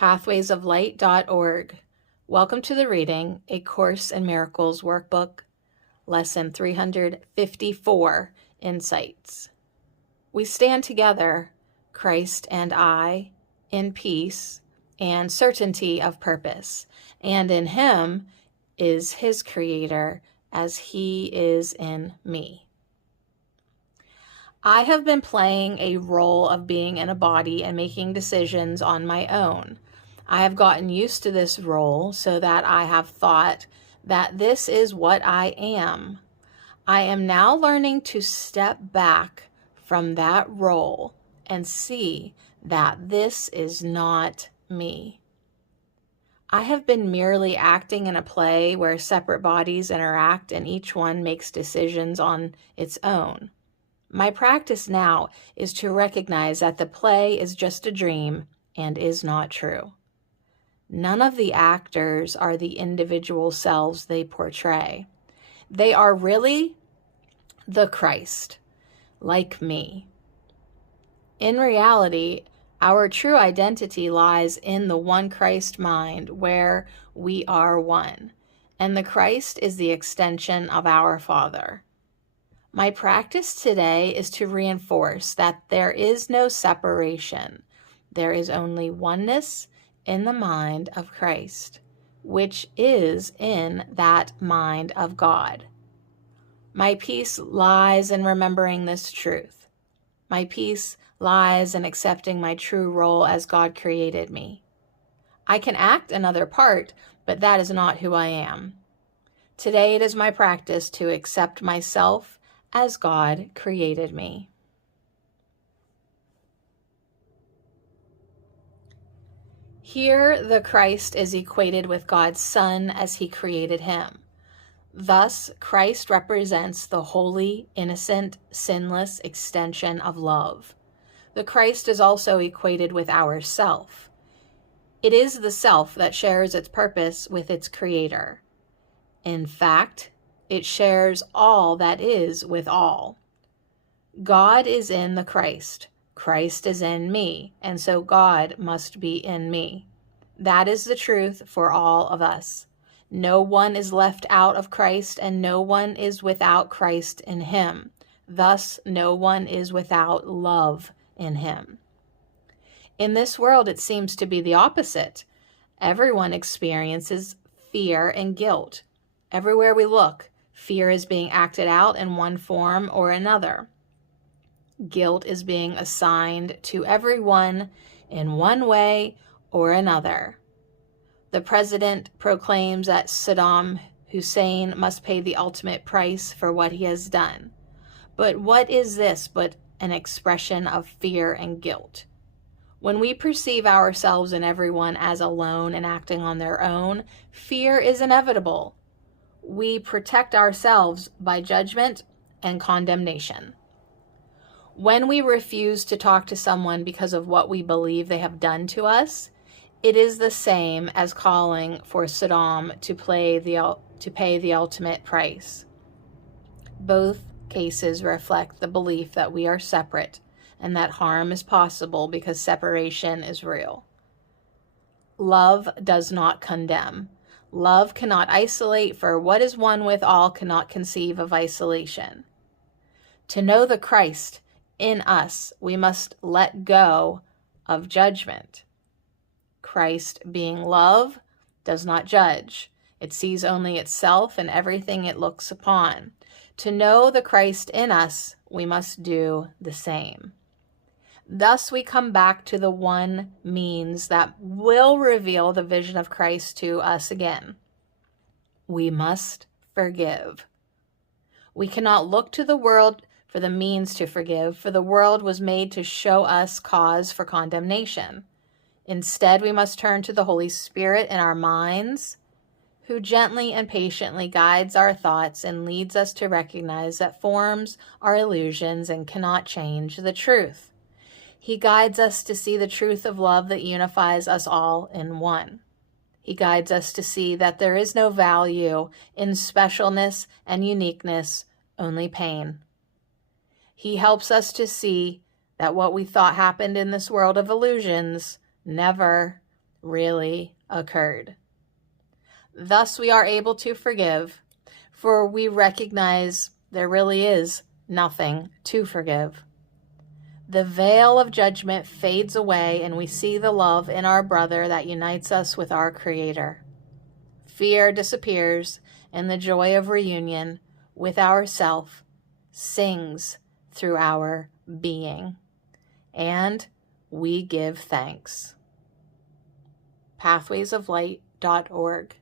pathwaysoflight.org. Welcome to the reading, A Course in Miracles workbook, lesson 354, Insights. We stand together, Christ and I, in peace and certainty of purpose, and in Him is His Creator as He is in me. I have been playing a role of being in a body and making decisions on my own. I have gotten used to this role so that I have thought that this is what I am. I am now learning to step back from that role and see that this is not me. I have been merely acting in a play where separate bodies interact and each one makes decisions on its own. My practice now is to recognize that the play is just a dream and is not true. None of the actors are the individual selves they portray. They are really the Christ, like me. In reality, our true identity lies in the one Christ mind where we are one, and the Christ is the extension of our Father. My practice today is to reinforce that there is no separation. There is only oneness in the mind of Christ, which is in that mind of God. My peace lies in remembering this truth. My peace lies in accepting my true role as God created me. I can act another part, but that is not who I am. Today it is my practice to accept myself as God created me. Here, the Christ is equated with God's Son as He created Him. Thus, Christ represents the holy, innocent, sinless extension of love. The Christ is also equated with our self. It is the self that shares its purpose with its Creator. In fact, it shares all that is with all. God is in the Christ. Christ is in me, and so God must be in me. That is the truth for all of us. No one is left out of Christ, and no one is without Christ in Him. Thus, no one is without love in Him. In this world, it seems to be the opposite. Everyone experiences fear and guilt. Everywhere we look, fear is being acted out in one form or another. Guilt is being assigned to everyone in one way or another. The president proclaims that Saddam Hussein must pay the ultimate price for what he has done. But what is this but an expression of fear and guilt? When we perceive ourselves and everyone as alone and acting on their own, fear is inevitable. We protect ourselves by judgment and condemnation. When we refuse to talk to someone because of what we believe they have done to us, it is the same as calling for Saddam to pay the ultimate price. Both cases reflect the belief that we are separate and that harm is possible because separation is real. Love does not condemn. Love cannot isolate, for what is one with all cannot conceive of isolation. To know the Christ in us, we must let go of judgment. Christ, being love, does not judge. It sees only itself and everything it looks upon. To know the Christ in us, we must do the same. Thus we come back to the one means that will reveal the vision of Christ to us again. We must forgive. We cannot look to the world for the means to forgive, for the world was made to show us cause for condemnation. Instead, we must turn to the Holy Spirit in our minds, who gently and patiently guides our thoughts and leads us to recognize that forms are illusions and cannot change the truth. He guides us to see the truth of love that unifies us all in one. He guides us to see that there is no value in specialness and uniqueness, only pain. He helps us to see that what we thought happened in this world of illusions never really occurred. Thus we are able to forgive, for we recognize there really is nothing to forgive. The veil of judgment fades away, and we see the love in our brother that unites us with our Creator. Fear disappears, and the joy of reunion with ourself sings through our being. And we give thanks. pathwaysoflight.org